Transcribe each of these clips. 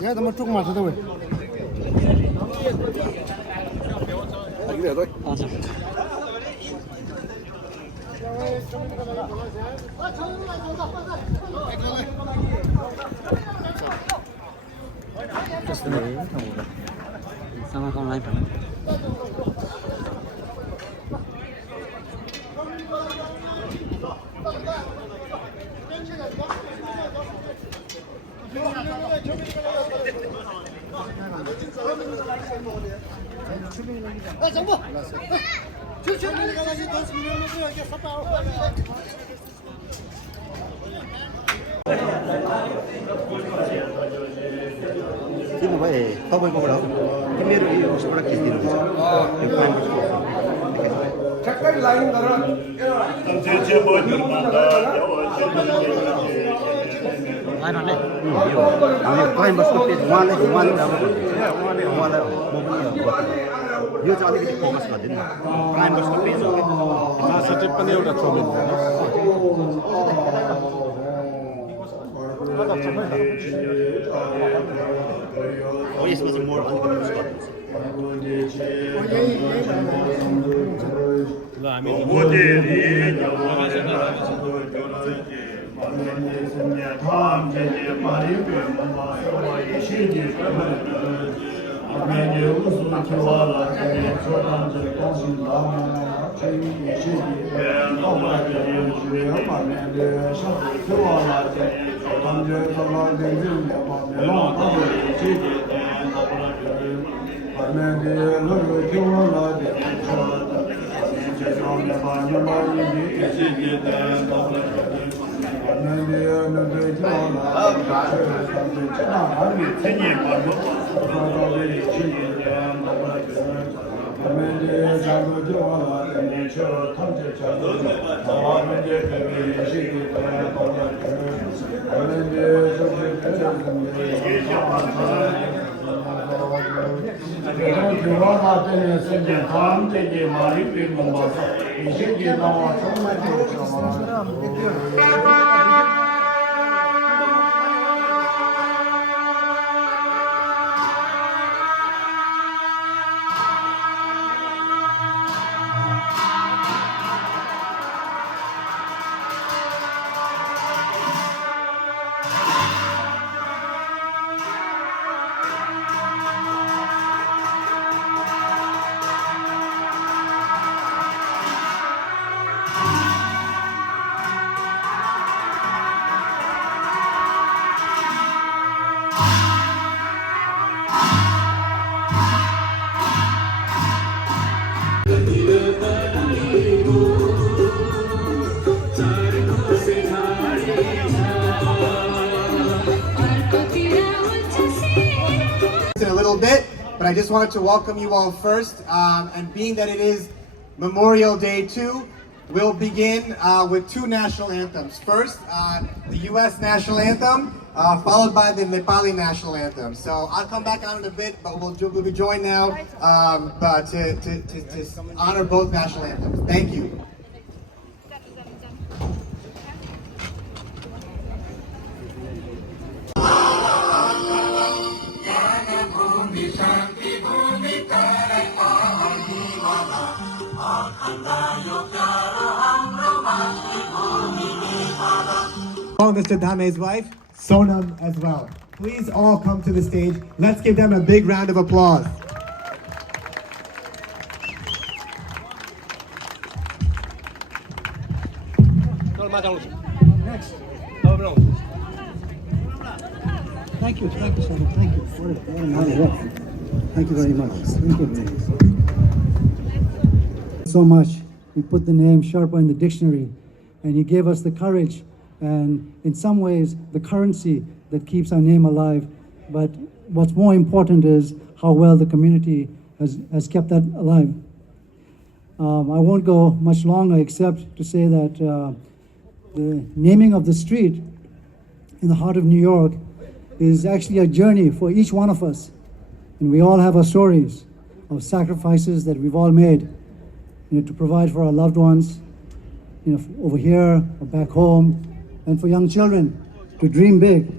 Dạ, tao mới trúc mặt thôi. Anh về thôi. Sama con lain. 정부. 주주님 가가지고 10 million 이렇게 샀다. Sino ba eh? Pabay ko lang. Kimero iyo sa practice din. 잠깐 라인 가라. Ano na? Kain basket pit wala wala यो चाहिँ अलिकति focus गरिदिनु prime बसको page हो माछा चाहिँ पनि एउटा chow mein हो यसमा चाहिँ मोर अलिकति युज ल हामी in a little bit, but I just wanted to welcome you all first, and being that it is Memorial Day 2, we'll begin with two national anthems. First, the U.S. national anthem, followed by the Nepali national anthem. So I'll come back on in a bit, but we'll be joined now but to honor both national anthems. Thank you. Oh, Mr. Dame's wife, Sonam as well. Please all come to the stage. Let's give them a big round of applause. Next. Thank you, sir. Thank you. What an honor. Thank you very much. Thank you very much. So much. You put the name Sherpa in the dictionary, and you gave us the courage and, in some ways, the currency that keeps our name alive. But what's more important is how well the community has kept that alive. I won't go much longer except to say that the naming of the street in the heart of New York is actually a journey for each one of us. And we all have our stories of sacrifices that we've all made, to provide for our loved ones, over here or back home, and for young children to dream big.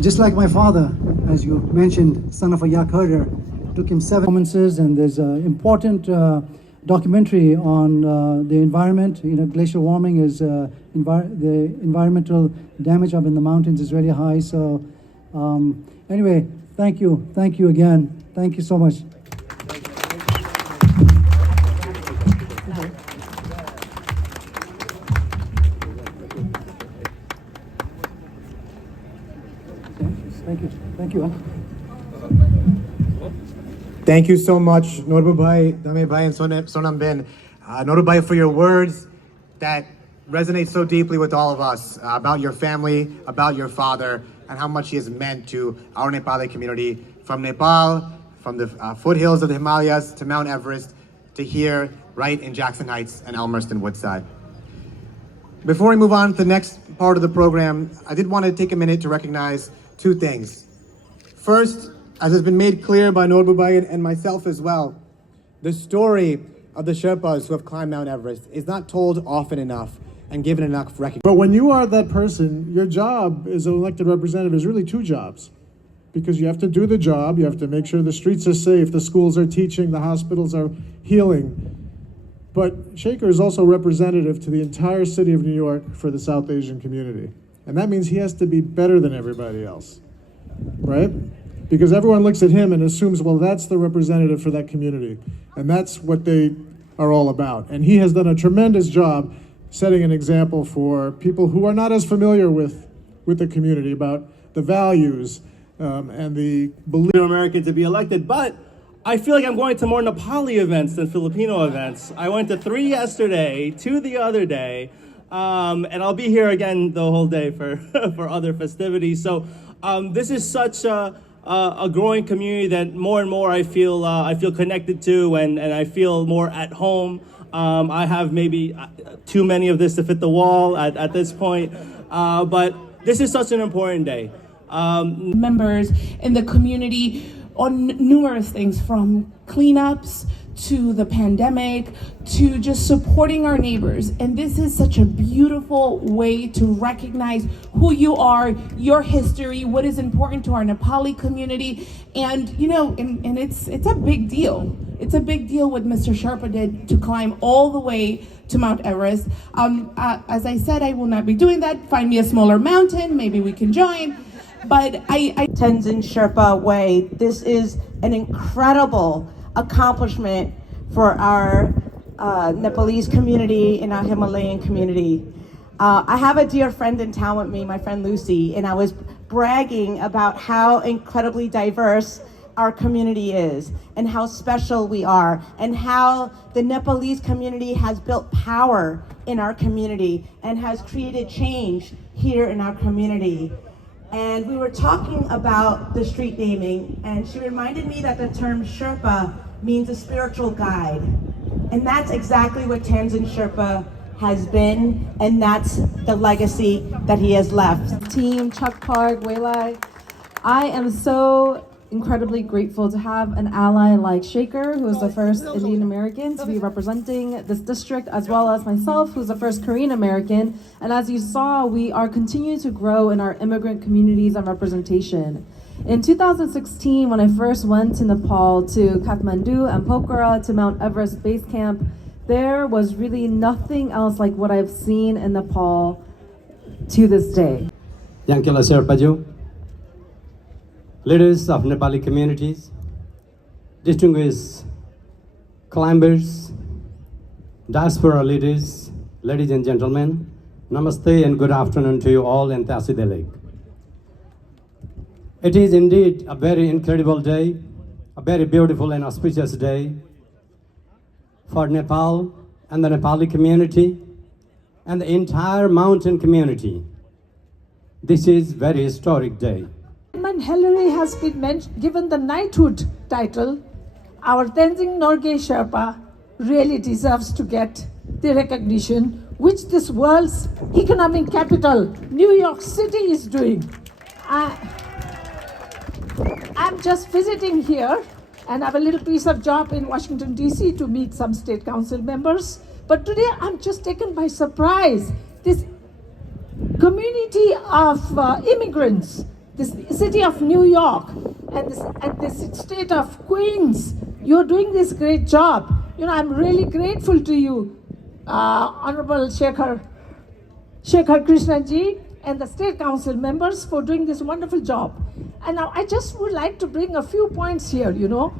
Just like my father, as you mentioned, son of a yak herder, took him 7 performances, and there's an important documentary on the environment. Glacial warming is the environmental damage up in the mountains is really high. So anyway, thank you again. Thank you so much. Thank you. Thank you so much, Norbu Bhai, Dame Bhai, and Sonam Ben. Norbu Bhai, for your words that resonate so deeply with all of us about your family, about your father, and how much he has meant to our Nepali community from Nepal, from the foothills of the Himalayas to Mount Everest, to here, right in Jackson Heights and Elmhurst and Woodside. Before we move on to the next part of the program, I did want to take a minute to recognize 2 things. First, as has been made clear by Norbu Bhai and myself as well, the story of the Sherpas who have climbed Mount Everest is not told often enough and given enough recognition. But when you are that person, your job as an elected representative is really 2 jobs. Because you have to do the job, you have to make sure the streets are safe, the schools are teaching, the hospitals are healing. But Shaker is also representative to the entire city of New York for the South Asian community. And that means he has to be better than everybody else, right? Because everyone looks at him and assumes, well, that's the representative for that community. And that's what they are all about. And he has done a tremendous job setting an example for people who are not as familiar with the community about the values and the belief. American to be elected, but I feel like I'm going to more Nepali events than Filipino events. I went to 3 yesterday, 2 the other day, and I'll be here again the whole day for for other festivities. So this is such a growing community that more and more I feel connected to, and I feel more at home. I have maybe too many of this to fit the wall at this point, but this is such an important day. Members in the community on numerous things, from cleanups to the pandemic to just supporting our neighbors. And this is such a beautiful way to recognize who you are, your history, what is important to our Nepali community. And and it's a big deal. It's a big deal what Mr. Sherpa did to climb all the way to Mount Everest. As I said, I will not be doing that. Find me a smaller mountain, maybe we can join. But I Tenzing Sherpa way. This is an incredible accomplishment for our Nepalese community and our Himalayan community. I have a dear friend in town with me, my friend Lucy, and I was bragging about how incredibly diverse our community is and how special we are and how the Nepalese community has built power in our community and has created change here in our community. And we were talking about the street naming, and she reminded me that the term Sherpa means a spiritual guide. And that's exactly what Tenzing Sherpa has been, and that's the legacy that he has left. Team Chuck Park, Waylai, I am so incredibly grateful to have an ally like Shaker, who is the first Indian American to be representing this district, as well as myself, who's the first Korean American. And as you saw, we are continuing to grow in our immigrant communities and representation. In 2016, when I first went to Nepal, to Kathmandu and Pokhara, to Mount Everest Base Camp, there was really nothing else like what I've seen in Nepal to this day. Yankila Sherpaju, leaders of Nepali communities, distinguished climbers, diaspora leaders, ladies and gentlemen, namaste and good afternoon to you all in Tasidelik. It is indeed a very incredible day, a very beautiful and auspicious day for Nepal and the Nepali community and the entire mountain community. This is a very historic day. Hillary has been given the knighthood title. Our Tenzing Norgay Sherpa really deserves to get the recognition which this world's economic capital, New York City, is doing. I'm just visiting here and I have a little piece of job in Washington, D.C. to meet some state council members. But today I'm just taken by surprise. This community of immigrants, this city of New York and this state of Queens, you're doing this great job. You know, I'm really grateful to you, Honorable Shekhar Krishnaji and the state council members for doing this wonderful job. And now I just would like to bring a few points here, you know.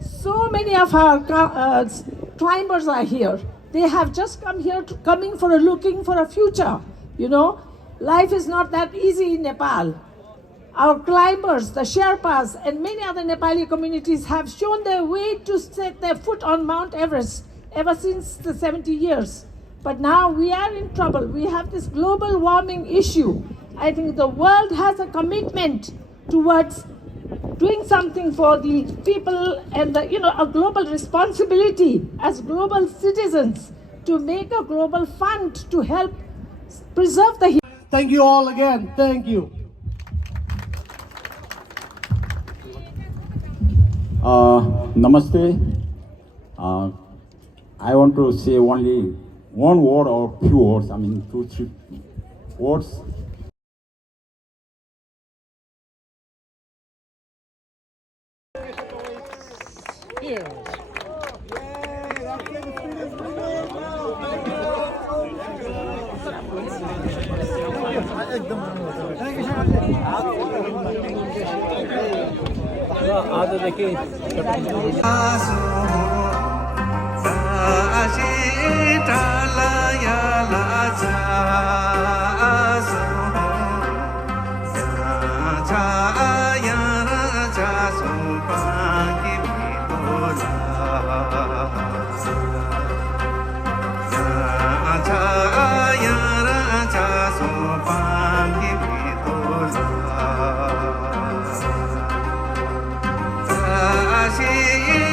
So many of our climbers are here. They have just come here looking for a future, you know. Life is not that easy in Nepal. Our climbers, the Sherpas, and many other Nepali communities have shown their way to set their foot on Mount Everest ever since the 70 years. But now we are in trouble. We have this global warming issue. I think the world has a commitment towards doing something for the people and a global responsibility as global citizens to make a global fund to help preserve the. Thank you all again. Thank you. Namaste. I want to say only one word or few words. I mean, 2-3 words. She